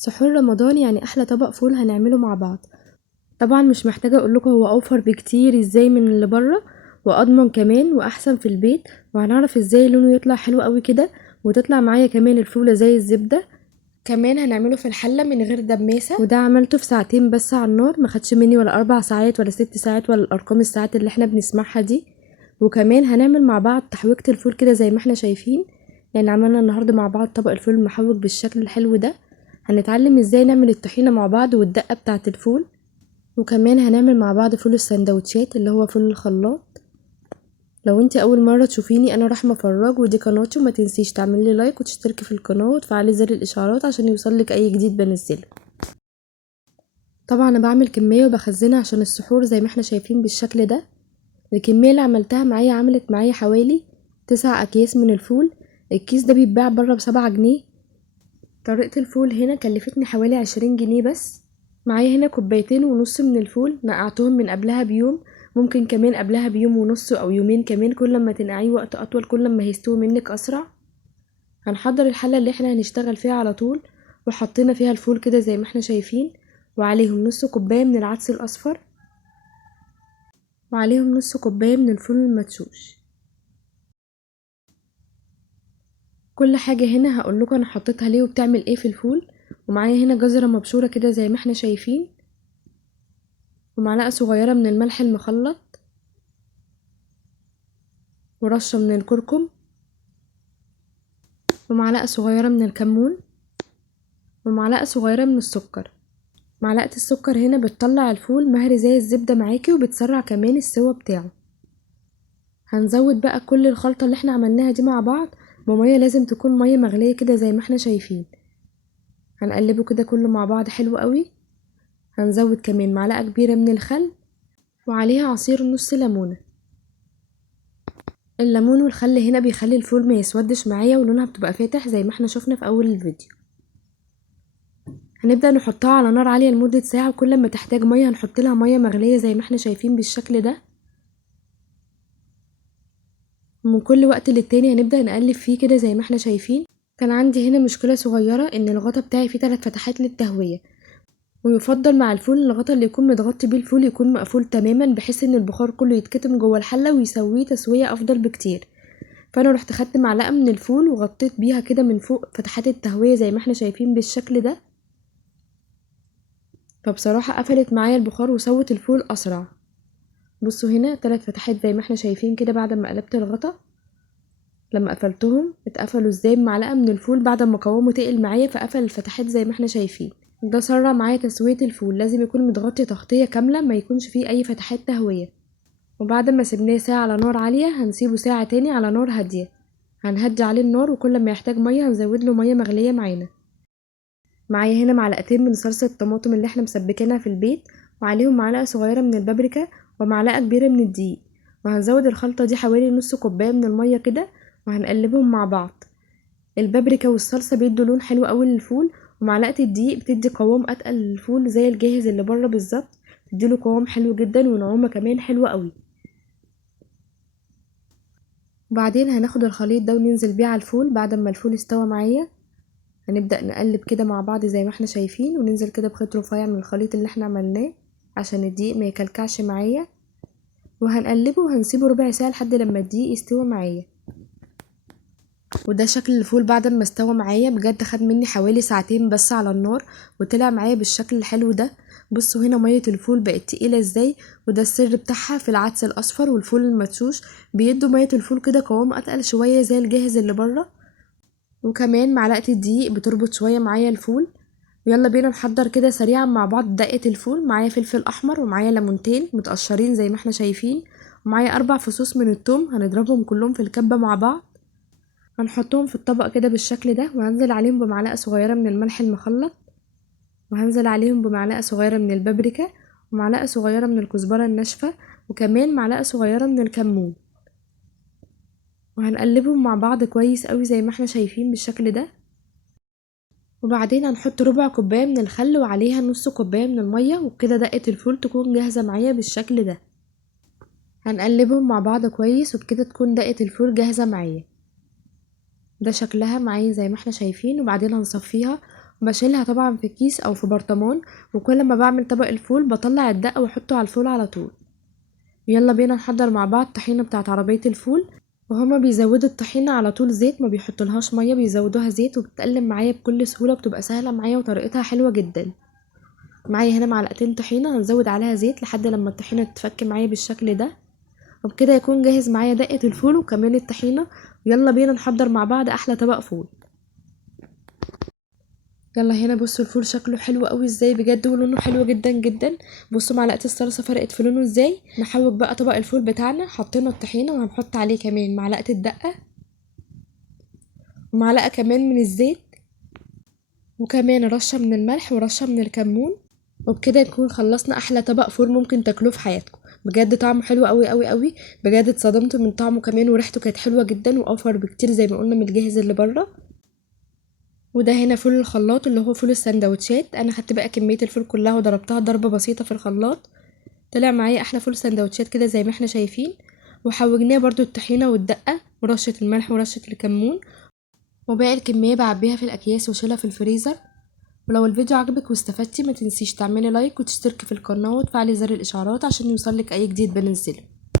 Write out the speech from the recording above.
سحور رمضان يعني احلى طبق فول هنعمله مع بعض. طبعا مش محتاجه اقولكوا هو اوفر بكتير ازاي من اللي بره، واضمن كمان واحسن في البيت، وهنعرف ازاي لونه يطلع حلو قوي كده، وتطلع معايا كمان الفوله زي الزبده. كمان هنعمله في الحله من غير دماسه، وده عملته في ساعتين بس على النار، ما خدش مني ولا 4 ساعات ولا 6 ساعات ولا الارقام الساعات اللي احنا بنسمعها دي. وكمان هنعمل مع بعض تحويجة الفول كده زي ما احنا شايفين. يعني عملنا النهارده مع بعض طبق الفول المحوج بالشكل الحلو ده. هنتعلم ازاي نعمل الطحينة مع بعض والدقة بتاعة الفول. وكمان هنعمل مع بعض فول السندوتشات اللي هو فول الخلاط. لو انتي اول مرة تشوفيني، انا رحمة فراج ودي قناتي، وما تنسيش تعملي لايك وتشتركي في القناة وتفعلي زر الاشعارات عشان يوصلك اي جديد بنزله. طبعا انا بعمل كمية وبخزنها عشان السحور زي ما احنا شايفين بالشكل ده. الكمية اللي عملتها معايا عملت معايا حوالي 9 اكياس من الفول. الكيس ده بيتباع بره ب7 جنيه. طريقة الفول هنا كلفتني حوالي 20 جنيه بس. معايا هنا كوبايتين ونص من الفول، نقعتهم من قبلها بيوم، ممكن كمان قبلها بيوم ونص او يومين كمان، كل ما تنقعيه وقت اطول كل ما هيستوي منك اسرع. هنحضر الحلة اللي احنا هنشتغل فيها على طول، وحطينا فيها الفول كده زي ما احنا شايفين، وعليهم نص كوباية من العدس الاصفر، وعليهم نص كوباية من الفول المدشوش. كل حاجة هنا هقولكوا انا حطيتها ليه وبتعمل ايه في الفول. ومعايا هنا جزرة مبشورة كده زي ما احنا شايفين، ومعلقة صغيرة من الملح المخلط، ورشة من الكركم، ومعلقة صغيرة من الكمون، ومعلقة صغيرة من السكر. معلقة السكر هنا بتطلع الفول مهري زي الزبدة معاكي، وبتسرع كمان السوا بتاعه. هنزود بقى كل الخلطة اللي احنا عملناها دي مع بعض بمية، لازم تكون مية مغلية كده زي ما احنا شايفين. هنقلبه كده كله مع بعض حلو قوي. هنزود كمان معلقة كبيرة من الخل، وعليها عصير نص ليمونة. الليمون والخل هنا بيخلي الفول ما يسودش معايا، ولونها بتبقى فاتح زي ما احنا شفنا في اول الفيديو. هنبدأ نحطها على نار عالية لمدة ساعة، وكل ما تحتاج مية هنحط لها مية مغلية زي ما احنا شايفين بالشكل ده. ومن كل وقت للتاني هنبدأ نقلب فيه كده زي ما احنا شايفين. كان عندي هنا مشكلة صغيرة، ان الغطا بتاعي فيه 3 فتحات للتهوية، ويفضل مع الفول الغطا اللي يكون متغطي بيه الفول يكون مقفول تماما، بحيث ان البخار كله يتكتم جوه الحلة ويسويه تسوية افضل بكتير. فانا رحت خدت معلقة من الفول وغطيت بيها كده من فوق فتحات التهوية زي ما احنا شايفين بالشكل ده. فبصراحة قفلت معايا البخار وسوت الفول اسرع. بصوا هنا 3 فتحات زي ما احنا شايفين كده بعد ما قلبت الغطا. لما قفلتهم اتقفلوا ازاي؟ بمعلقة من الفول بعد ما قوامه تقل معايا، فقفل الفتحات زي ما احنا شايفين. ده سرع معايا تسوية الفول، لازم يكون متغطي تغطية كاملة ما يكونش فيه اي فتحات تهوية. وبعد ما سيبناه ساعة على نار عالية هنسيبه ساعة تاني على نار هادية. هنهدي عليه النار، وكل ما يحتاج مية هنزود له مية مغلية معانا. معايا هنا معلقتين من صلصة الطماطم اللي احنا مسبكينها في البيت، وعليهم معلقة صغيرة من البابريكا، ومعلقة كبيرة من الدقيق. وهنزود الخلطة دي حوالي نص كوباية من المية كده، وهنقلبهم مع بعض. البابريكا والصلصة بيدوا لون حلو قوي للفول، ومعلقة الدقيق بتدي قوام اتقل للفول زي الجاهز اللي بره بالظبط، بتديله قوام حلو جدا ونعومة كمان حلوة قوي. وبعدين هناخد الخليط ده وننزل بيه على الفول بعد ما الفول استوى معايا. هنبدأ نقلب كده مع بعض زي ما احنا شايفين، وننزل كده بخيط رفيع من الخليط اللي احنا عملناه عشان الدقيق ما يكلكعش معايا. وهنقلبه وهنسيبه ربع ساعة لحد لما الدقيق يستوي معايا. وده شكل الفول بعد ما استوى معايا، بجد خد مني حوالي ساعتين بس على النار، وطلع معايا بالشكل الحلو ده. بصوا هنا مية الفول بقت تقيلة ازاي، وده السر بتاعها في العدس الاصفر والفول المدشوش، بيدوا مية الفول كده قوام اتقل شوية زي الجاهز اللي بره. وكمان معلقة الدقيق بتربط شوية معايا الفول. ويلا بينا نحضر كده سريعا مع بعض دقة الفول. معايا فلفل احمر، ومعايا ليمونتين متقشرين زي ما احنا شايفين، ومعايا 4 فصوص من الثوم هنضربهم كلهم في الكبة مع بعض. هنحطهم في الطبق كده بالشكل ده، وهنزل عليهم بمعلقة صغيرة من الملح المخلط، وهنزل عليهم بمعلقة صغيرة من البابريكا، ومعلقة صغيرة من الكزبرة الناشفة، وكمان معلقة صغيرة من الكمون. وهنقلبهم مع بعض كويس قوي زي ما احنا شايفين بالشكل ده. وبعدين هنحط ربع كوباية من الخل وعليها نص كوباية من المية، وبكده دقة الفول تكون جاهزة معايا بالشكل ده. هنقلبهم مع بعض كويس، وبكده تكون دقة الفول جاهزة معايا. ده شكلها معايا زي ما احنا شايفين. وبعدين هنصفيها بشيلها طبعا في كيس او في برطمان، وكل ما بعمل طبق الفول بطلع الدقة واحطه على الفول على طول. يلا بينا نحضر مع بعض الطحينة بتاعت عربية الفول. وهما بيزودوا الطحينة على طول زيت، ما بيحطولهاش مية، بيزودوها زيت وبتقلب معايا بكل سهولة، بتبقى سهلة معايا وطريقتها حلوة جدا. معايا هنا معلقتين طحينة، هنزود عليها زيت لحد لما الطحينة تتفك معايا بالشكل ده، وبكده يكون جاهز معايا دقة الفول وكمان الطحينة. يلا بينا نحضر مع بعض احلى طبق فول. يلا هنا بصوا الفول شكله حلو قوي ازاي بجد، ولونه حلو جدا جدا. بصوا معلقه الصلصه فرقت في لونه ازاي. نحوج بقى طبق الفول بتاعنا، حطينا الطحينه وهنحط عليه كمان معلقه الدقه ومعلقه كمان من الزيت، وكمان رشه من الملح ورشه من الكمون. وبكده نكون خلصنا احلى طبق فول ممكن تاكلوه في حياتكم. بجد طعمه حلو قوي قوي قوي، بجد اتصدمت من طعمه كمان، وريحته كانت حلوه جدا واوفر بكتير زي ما قلنا من الجاهز اللي بره. وده هنا فول الخلاط اللي هو فول السندوتشات. انا خدت بقى كميه الفول كلها وضربتها ضربه بسيطه في الخلاط، طلع معايا احلى فول سندوتشات كده زي ما احنا شايفين. وحوجناه برضو الطحينه والدقه ورشه الملح ورشه الكمون، وباقي الكميه بعبيها في الاكياس واشيلها في الفريزر. ولو الفيديو عجبك واستفدتي ما تنسيش تعملي لايك وتشتركي في القناه وتفعلي زر الاشعارات عشان يوصلك اي جديد بنزله.